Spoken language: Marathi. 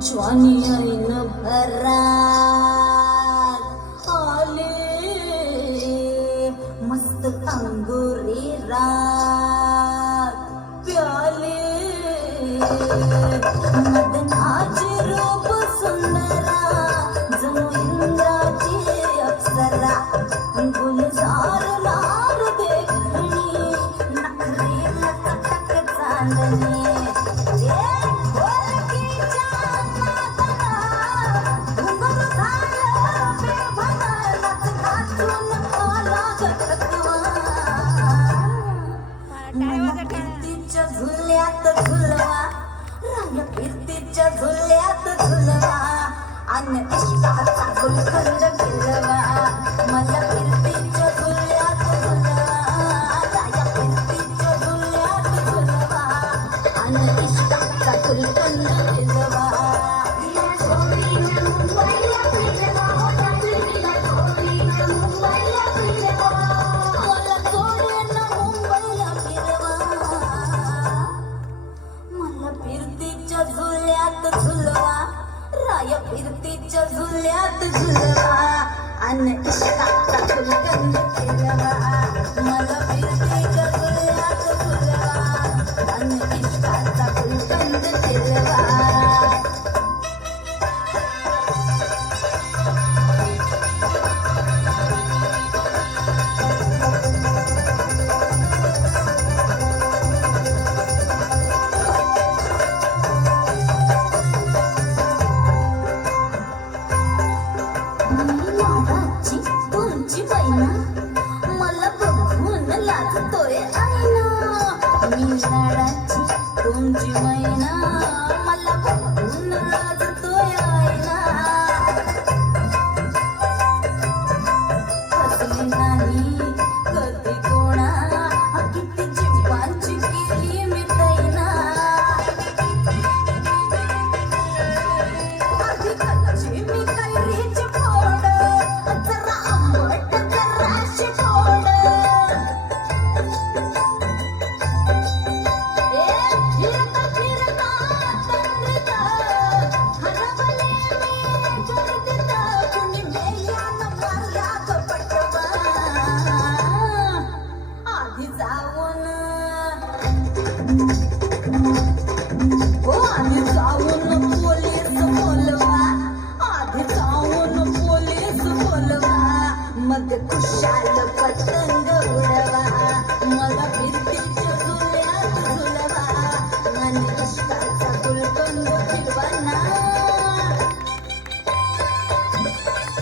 ज्वानी ऐन भरात आले मस्त अंगुरी रात प्याले मदनाचे रूप सुंदरा जणू इंद्राची अप्सरा गुलजार लाल देखणी नखरे लटक चांदणी कीर्तीच्या झुल्यात झुलवा राया कीर्तीच्या झुल्यात झुलवा अन इष्टाचा गुलखंड गिलवा मला कीर्तीच्या झुल्यात झुलवा राया कीर्तीच्या झुल्यात झुलवा अन इष्टाचा गुलखंड गिलवा झुल्यात झुलवा राया कीर्तीच्या झुल्यात झुलवा अन इष्टाचा गुलकंद फिरवा